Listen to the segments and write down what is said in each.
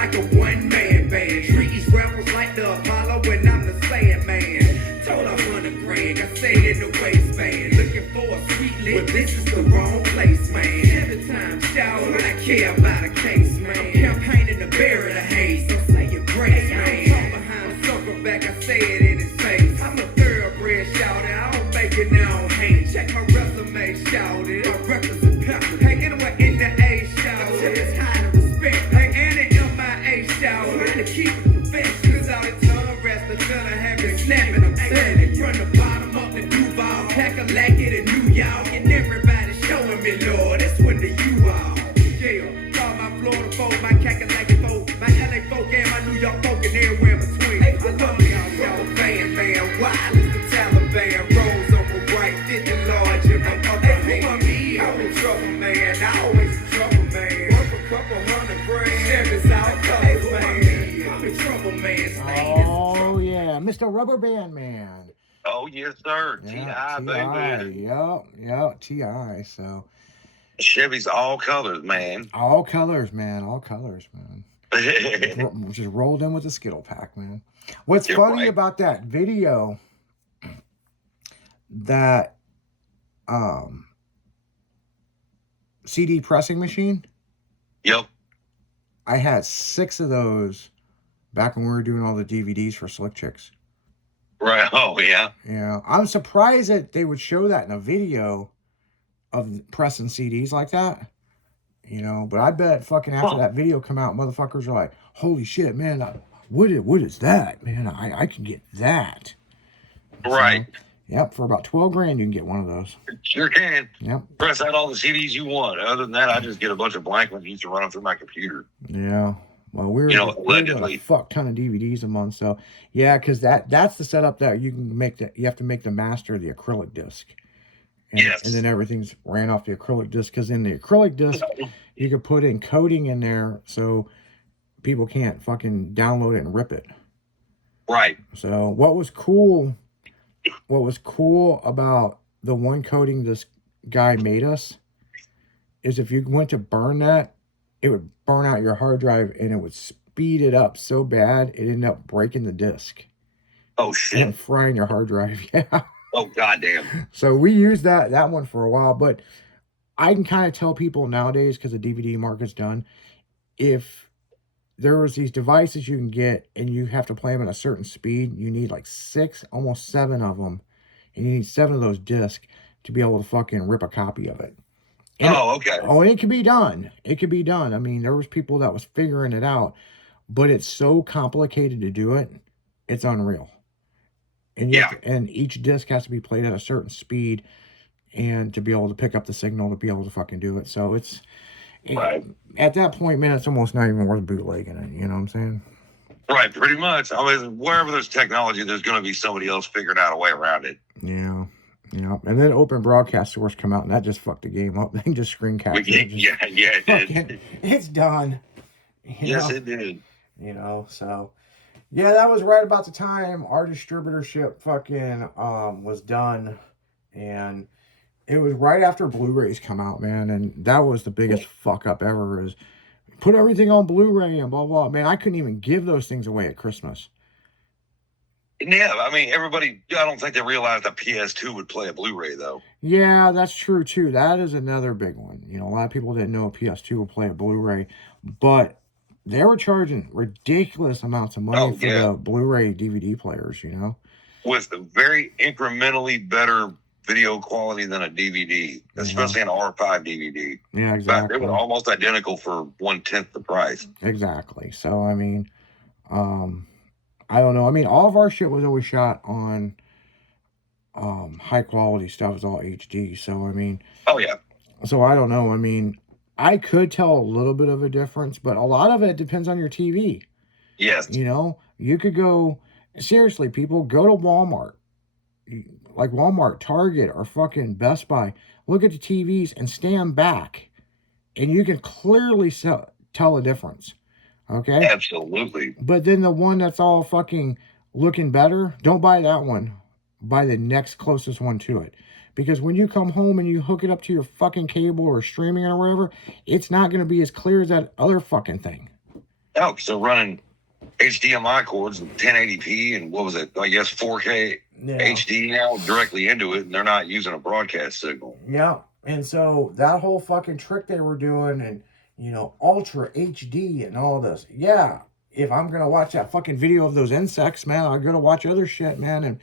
like a one-man band. Treat these rappers like the Apollo when I'm the Sandman. Told 100 grand, got stayed in the waistband. Looking for a sweet lick, but this is the wrong place, man. Every time shower, I care about a case, man. I'm campaigning to bury the haze, so say your grace, man. From behind, circle back, I say it in his face. I'm a thoroughbred, shout it, I don't fake it, now I don't hate it. Check my resume, shout it, my records are pepper. Hey, anyway, in the A, shout it, it's high to respect. Hey, and in MIA, shout it, trying to keep it professional. Cause all the tongue rest, the gonna have you snapping, I'm saying it. From the bottom up to Duval, pack a lack it a New York, and everybody showing me, Lord, that's when the you all. Yeah, call my Florida folk, my Kakalaki folk, my LA folk, and my New York folk, and everywhere in between. Hey, I love y'all, band, wild as the Taliban, rolls on my right, 50 large in my other hand. I'm in trouble, man, I always in trouble, man. Work a couple $100 grand, Chevy's out colors, man. I'm in trouble, man. Oh, yeah, Mr. Rubber Band Man. Oh, yes, sir. Yeah, T.I., baby. Yep, T.I. So Chevy's all colors, man. all colors, man. Just rolled in with the Skittle pack, man. What's You're funny right. about that video, that CD pressing machine, Yep. I had 6 of those back when we were doing all the DVDs for Slick Chicks. Right. Oh, yeah. Yeah, I'm surprised that they would show that in a video of pressing CDs like that. You know, but I bet fucking after that video come out, motherfuckers are like, holy shit, man, what is that? Man, I can get that. Right. So, yep, for about 12 grand you can get one of those. Sure can. Yep. Press out all the CDs you want. Other than that, I just get a bunch of blank ones used to run them through my computer. Yeah. Well, we're You know, doing allegedly. a fuck ton of DVDs a month, so yeah, because that's the setup that you can make. You have to make the master the acrylic disc, and, Yes. and then everything's ran off the acrylic disc. Because in the acrylic disc, you could put in coding in there, so people can't fucking download it and rip it. Right. So what was cool about the one coding this guy made us is if you went to burn that, it would burn out your hard drive and it would speed it up so bad it ended up breaking the disk Oh, shit. and frying your hard drive. Yeah. Oh, goddamn. So we used that one for a while, but I can kind of tell people nowadays, because the DVD market's done, if there was these devices you can get and you have to play them at a certain speed, you need like 6, almost 7 of them, and you need 7 of those discs to be able to fucking rip a copy of it. And Okay. it can be done. It can be done. I mean, there was people that was figuring it out, but it's so complicated to do it. It's unreal. And and each disc has to be played at a certain speed, and to be able to pick up the signal to be able to fucking do it. So it's Right. at that point, man, it's almost not even worth bootlegging it. You know what I'm saying? Right, pretty much. I mean, wherever there's technology, there's going to be somebody else figuring out a way around it. Yeah. Yeah. And then Open Broadcast Source come out, and that just fucked the game up. They just screen captured it. Yeah, it did. It's done. Yes, it did. You know, so yeah, that was right about the time our distributorship fucking was done, and it was right after Blu-rays come out, man, and that was the biggest fuck up ever, is put everything on Blu-ray and blah blah. Man, I couldn't even give those things away at Christmas. Yeah, I mean, everybody, I don't think they realized that PS2 would play a Blu-ray, though. Yeah, that's true, too. That is another big one. You know, a lot of people didn't know a PS2 would play a Blu-ray, but they were charging ridiculous amounts of money for the Blu-ray DVD players, you know? With a very incrementally better video quality than a DVD, especially an R5 DVD. Yeah, In exactly. fact, they were almost identical for 1/10 the price. Exactly. So, I mean, I don't know. I mean, all of our shit was always shot on high quality stuff. It was all HD. So, I mean. Oh, yeah. So, I don't know. I mean, I could tell a little bit of a difference, but a lot of it depends on your TV. Yes. You know, you could go, seriously, people, go to Walmart. Like Walmart, Target, or fucking Best Buy. Look at the TVs and stand back. And you can clearly tell a difference. Okay? Absolutely. But then the one that's all fucking looking better, don't buy that one. Buy the next closest one to it. Because when you come home and you hook it up to your fucking cable or streaming or whatever, it's not going to be as clear as that other fucking thing. No, because they're running HDMI cords and 1080p and what was it? I guess 4K Yeah. HD now directly into it, and they're not using a broadcast signal. Yeah. And so that whole fucking trick they were doing, and Ultra HD and all this. Yeah. If I'm gonna watch that fucking video of those insects, man, I'm gonna watch other shit, man, and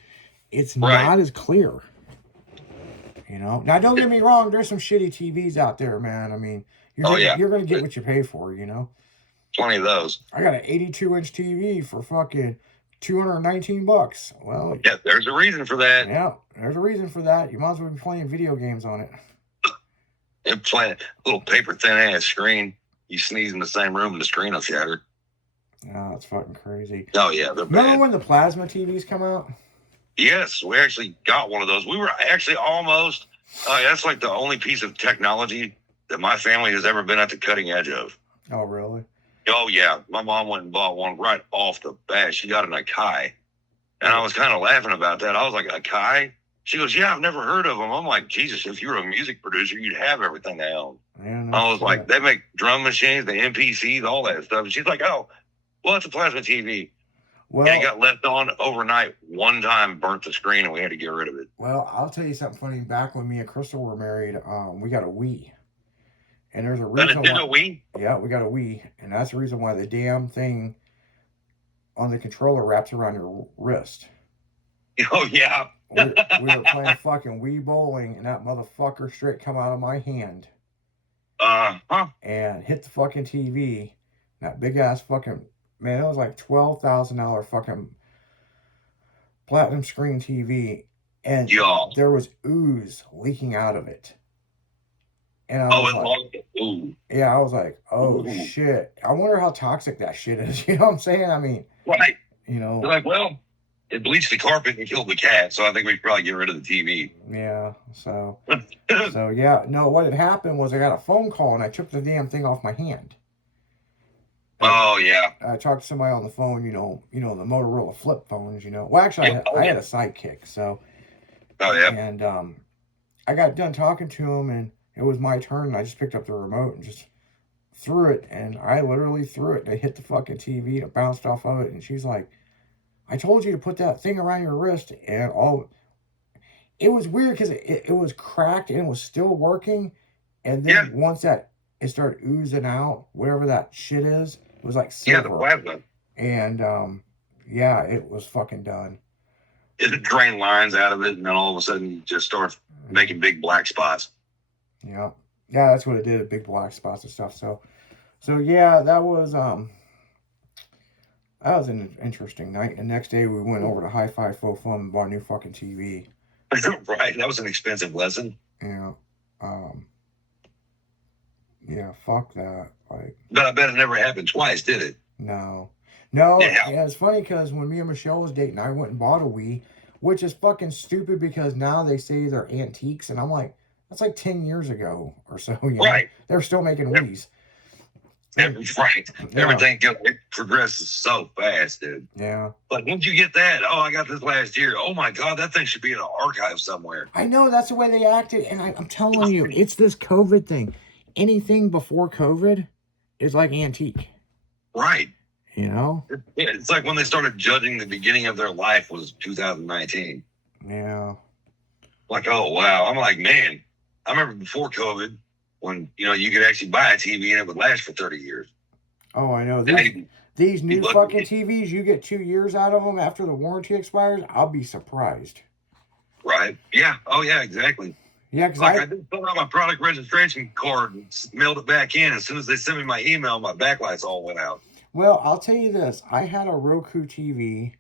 it's not as clear. Now don't get me wrong, there's some shitty TVs out there, man. I mean, you're gonna get what you pay for, 20 of those. I got an 82-inch TV for fucking $219. Well, yeah, there's a reason for that. Yeah, there's a reason for that. You might as well be playing video games on it. And playing a little paper thin ass screen. You sneeze in the same room and the screen will shatter. Oh, that's fucking crazy. Oh yeah, they're Remember bad. when the plasma TVs come out? Yes, we actually got one of those. We were actually almost. That's like the only piece of technology that my family has ever been at the cutting edge of. Oh, really? Oh yeah, my mom went and bought one right off the bat. She got an Akai, and I was kind of laughing about that. I was like, Akai? She goes, yeah, I've never heard of them. I'm like, Jesus, if you were a music producer, you'd have everything they own. Yeah, I was like, they make drum machines, the MPCs, all that stuff. And she's like, oh, well, it's a plasma TV. Well, and it got left on overnight. One time, burnt the screen, and we had to get rid of it. Well, I'll tell you something funny. Back when me and Crystal were married, we got a Wii. And there's a reason why. A Wii? Yeah, we got a Wii. And that's the reason why the damn thing on the controller wraps around your wrist. Oh, yeah. we were playing fucking Wii bowling, and that motherfucker straight come out of my hand. And hit the fucking TV. That big ass fucking, man, it was like $12,000 fucking platinum screen TV. And there was ooze leaking out of it. And I was I was like, oh shit. I wonder how toxic that shit is. You know what I'm saying? I mean, right. They're like, well, it bleached the carpet and killed the cat, so I think we should probably get rid of the TV. Yeah. So yeah. No, what had happened was I got a phone call and I took the damn thing off my hand. Oh yeah. I talked to somebody on the phone, the Motorola flip phones, Well, actually, I had a Sidekick, so. Oh yeah. And I got done talking to him, and it was my turn, and I just picked up the remote and just threw it, and I literally threw it. It hit the fucking TV, and it bounced off of it, and she's like, I told you to put that thing around your wrist, and it was weird because it was cracked, and it was still working, and then once it started oozing out, whatever that shit is, it was like silver. Yeah, the plasma. And, it was fucking done. It drained lines out of it, and then all of a sudden, you just start making big black spots. Yeah. Yeah, that's what it did, big black spots and stuff. So yeah, that was an interesting night. The next day we went over to Hi-Fi Faux Fun and bought a new fucking TV. Right, that was an expensive lesson. Yeah. Yeah, fuck that. But I bet it never happened twice, did it? No. Yeah, it's funny because when me and Michelle was dating, I went and bought a Wii, which is fucking stupid because now they say they're antiques, and I'm like, that's like 10 years ago or so. Right. They're still making Wiis. Right. Yeah. Everything progresses so fast, dude. Yeah. But once you get that, I got this last year. Oh my God, that thing should be in an archive somewhere. I know, that's the way they acted. And I'm telling you, it's this COVID thing. Anything before COVID is like antique. Right. It's like when they started judging the beginning of their life was 2019. Yeah. Like, oh, wow. I'm like, man, I remember before COVID when, you could actually buy a TV and it would last for 30 years. Oh, I know. These new fucking TVs, you get 2 years out of them after the warranty expires, I'll be surprised. Right. Yeah. Oh, yeah, exactly. Yeah, because I just filled out my product registration card and mailed it back in. As soon as they sent me my email, my backlights all went out. Well, I'll tell you this. I had a Roku TV,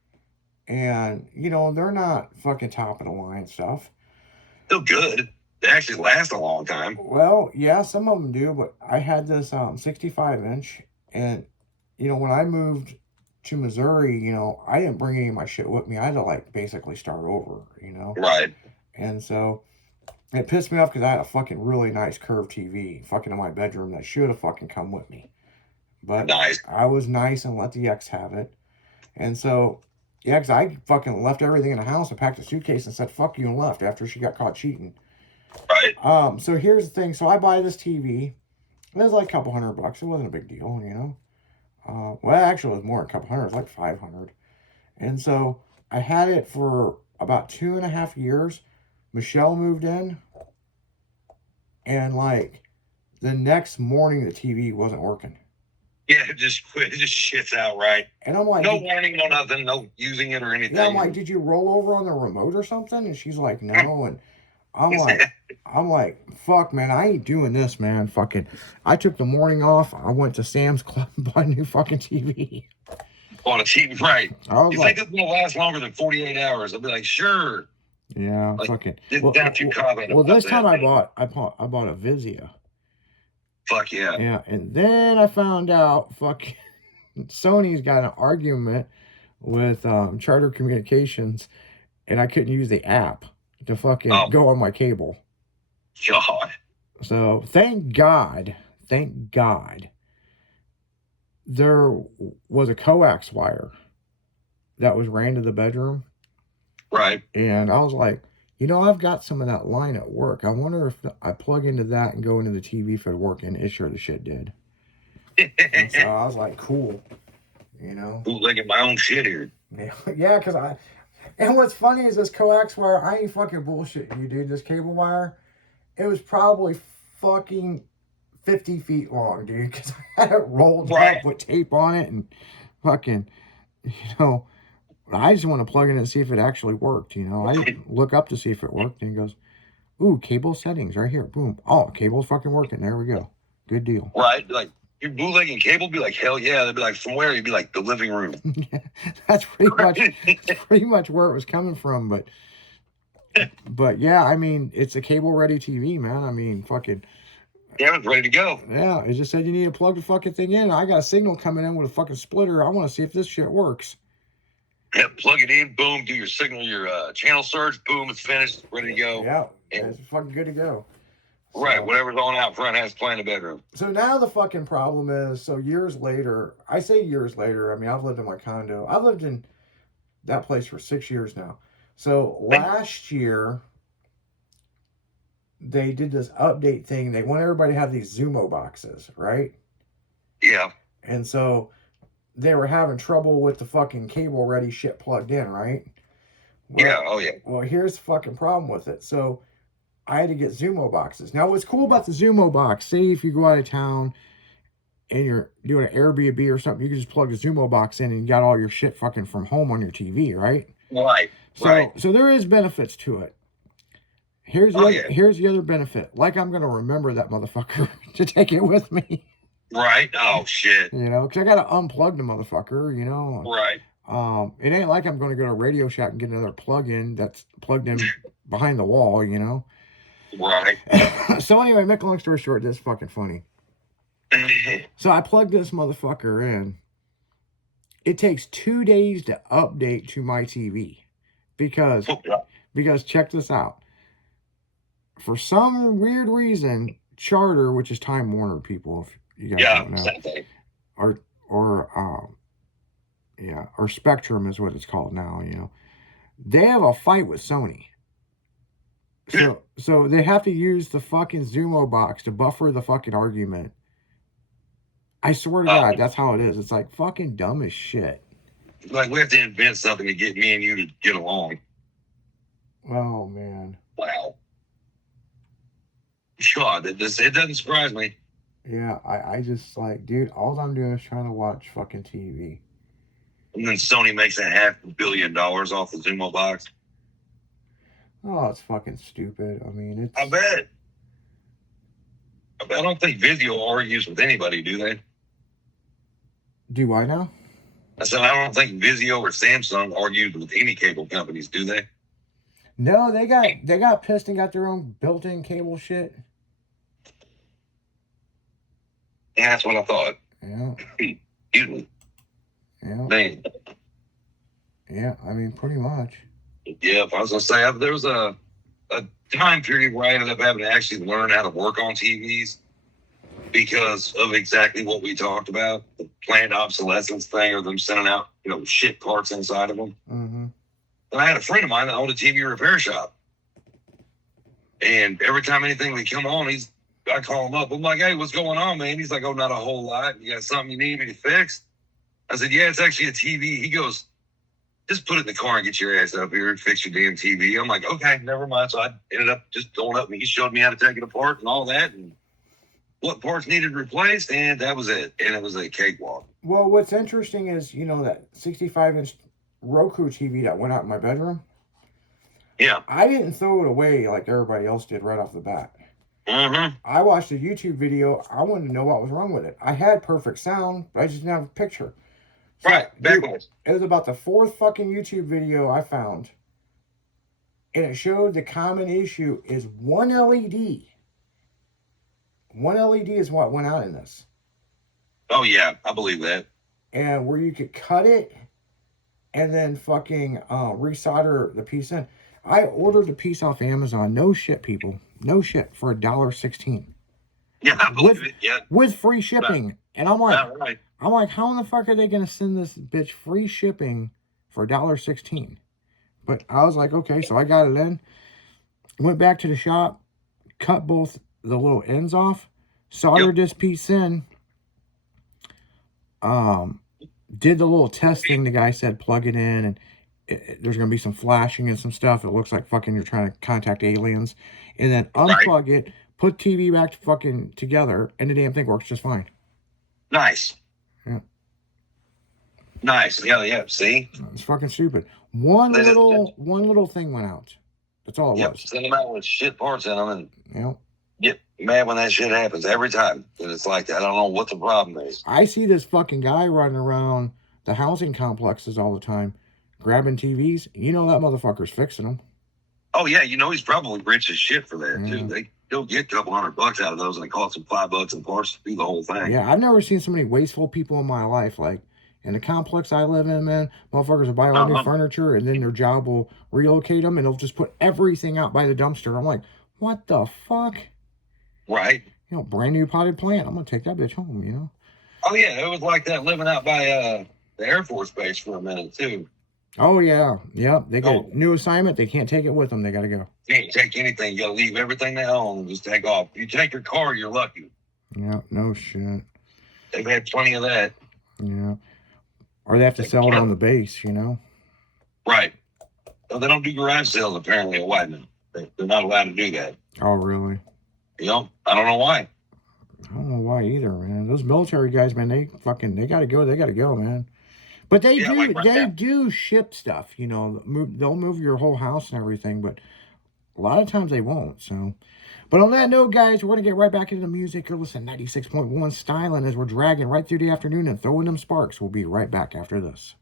and, they're not fucking top of the line stuff. Still good. They actually last a long time. Well, yeah, some of them do, but I had this 65-inch, and, when I moved to Missouri, I didn't bring any of my shit with me. I had to, basically start over, Right. And so it pissed me off because I had a fucking really nice curved TV fucking in my bedroom that should have fucking come with me. But nice. I was nice and let the ex have it. And so, yeah, because I fucking left everything in the house and packed a suitcase and said, fuck you, and left after she got caught cheating. Right. So here's the thing. So I buy this TV. It was like a couple $100. It wasn't a big deal, Well, Well, actually, it was more, a couple hundred, it was like 500. And so I had it for about 2.5 years. Michelle moved in, and like the next morning, the TV wasn't working. Yeah, it just shits out, right? And I'm like, no warning, no nothing, no using it or anything. Yeah, I'm like, did you roll over on the remote or something? And she's like, no. And I'm like, fuck, man, I ain't doing this, man. Fucking, I took the morning off. I went to Sam's Club and bought a new fucking TV. On a TV, right? I was you like, think it's gonna last longer than 48 hours? I'll be like, sure. Yeah, like, fucking. Well, this time I bought a Vizio. Fuck yeah. Yeah, and then I found out fucking Sony's got an argument with Charter Communications, and I couldn't use the app to fucking go on my cable. God. So thank God, there was a coax wire that was ran to the bedroom. Right. And I was like, I've got some of that line at work. I wonder if I plug into that and go into the TV if it'd work. And it sure the shit did. And so I was like, cool. Bootlegging my own shit here. Yeah, because and what's funny is this coax wire, I ain't fucking bullshitting you, dude. This cable wire, it was probably fucking 50 feet long, dude, because I had it rolled up with tape on it and fucking, I just want to plug in and see if it actually worked, I look up to see if it worked, and it goes, ooh, cable settings right here, boom. Oh, cable's fucking working, there we go. Good deal. Right, like, you're bootlegging cable, be like, hell yeah. They'd be like, from where? You'd be like, the living room. That's pretty much where it was coming from, but yeah, I mean, it's a cable-ready TV, man. I mean, fucking... Yeah, it's ready to go. Yeah, it just said you need to plug the fucking thing in. I got a signal coming in with a fucking splitter. I want to see if this shit works. Yeah, plug it in, boom, do your signal, your channel search, boom, it's finished, ready to go. Yeah, it's fucking good to go. Right, whatever's on out front has to play in the bedroom. So now the fucking problem is, years later, I say years later, I mean, I've lived in my condo. I've lived in that place for 6 years now. So last year, they did this update thing. They want everybody to have these Zumo boxes, right? Yeah. And so they were having trouble with the fucking cable-ready shit plugged in, right? Well, yeah, oh yeah. Well, here's the fucking problem with it. So I had to get Zumo boxes. Now, what's cool about the Zumo box, say if you go out of town and you're doing an Airbnb or something, you can just plug the Zumo box in and you got all your shit fucking from home on your TV, right? Right. So there is benefits to it. Here's the other benefit. Like, I'm going to remember that motherfucker to take it with me. Right. Oh, shit. Because I got to unplug the motherfucker, Right. It ain't like I'm going to go to Radio Shack and get another plug-in that's plugged in behind the wall, Right. So anyway, make a long story short, this is fucking funny. So I plugged this motherfucker in. It takes 2 days to update to my TV. Because check this out. For some weird reason, Charter, which is Time Warner, people, if you guys don't know, same thing. or Spectrum is what it's called now. They have a fight with Sony. So they have to use the fucking Zumo box to buffer the fucking argument. I swear to God, that's how it is. It's like fucking dumb as shit. Like, we have to invent something to get me and you to get along. Oh man. Wow. God, it doesn't surprise me. Yeah, I just like, dude, all I'm doing is trying to watch fucking TV. And then Sony makes $500 million off the Zumo box. Oh, it's fucking stupid. I mean, it's... I bet. I don't think Vizio argues with anybody, do they? Do I now? I said, I don't think Vizio or Samsung argues with any cable companies, do they? No, they got pissed and got their own built-in cable shit. Yeah, that's what I thought. Yeah. Excuse me. Yeah. Man. Yeah, I mean, pretty much. Yeah, I was going to say, there was a time period where I ended up having to actually learn how to work on TVs because of exactly what we talked about, the planned obsolescence thing, or them sending out, shit parts inside of them. Mm-hmm. And I had a friend of mine that owned a TV repair shop. And every time anything would come on, I call him up. I'm like, hey, what's going on, man? He's like, oh, not a whole lot. You got something you need me to fix? I said, yeah, it's actually a TV. He goes, just put it in the car and get your ass up here and fix your damn TV. I'm like, okay, never mind. So I ended up just going up and he showed me how to take it apart and all that and what parts needed replaced. And that was it. And it was a cakewalk. Well, what's interesting is, that 65-inch Roku TV that went out in my bedroom. Yeah. I didn't throw it away like everybody else did right off the bat. Mm-hmm. I watched a YouTube video. I wanted to know what was wrong with it. I had perfect sound, but I just didn't have a picture. So, Right. Backwards. It was about the 4th fucking YouTube video I found. And it showed the common issue is one LED. One LED is what went out in this. Oh, yeah. I believe that. And where you could cut it and then fucking resolder the piece in. I ordered the piece off Amazon. No shit, people. No shit for $1.16. Yeah, I believe it. Yeah. With free shipping. And I'm like, Right. how in the fuck are they going to send this bitch free shipping for $1.16? But I was like, okay, so I got it in. Went back to the shop, cut both the little ends off, soldered this piece in. Did the little test thing the guy said, plug it in, and there's going to be some flashing and some stuff. It looks like fucking you're trying to contact aliens. And then unplug it, put TV back to fucking together, and the damn thing works just fine. Nice. Yeah. Nice. Yeah. See? It's fucking stupid. One little thing went out. That's all it was. Send them out with shit parts in them and Yep. get mad when that shit happens every time. And it's like that. I don't know what the problem is. I see this fucking guy running around the housing complexes all the time, grabbing TVs. You know that motherfucker's fixing them. Oh, yeah. He's probably rich as shit for that, Yeah. too. They'll get a couple $100 out of those and it costs them $5 in parts to do the whole thing. Yeah, I've never seen so many wasteful people in my life. Like, in the complex I live in, man, motherfuckers will buy all new furniture and then their job will relocate them and they'll just put everything out by the dumpster. I'm like, what the fuck? Right. Brand new potted plant. I'm going to take that bitch home, Oh, yeah. It was like that living out by the Air Force Base for a minute, too. Oh, yeah. Yep. They get a new assignment. They can't take it with them. They got to go. You can't take anything. You got to leave everything they own and just take off. If you take your car, you're lucky. Yeah, no shit. They've had plenty of that. Yeah. Or they have to sell it on the base, Right. No, they don't do garage sales, apparently, at Whiteman. They're not allowed to do that. Oh, really? I don't know why. I don't know why either, man. Those military guys, man, they got to go. They got to go, man. But they do ship stuff, they'll move your whole house and everything, but a lot of times they won't, so. But on that note, guys, we're going to get right back into the music. You're listening to 96.1 Styling as we're dragging right through the afternoon and throwing them sparks. We'll be right back after this.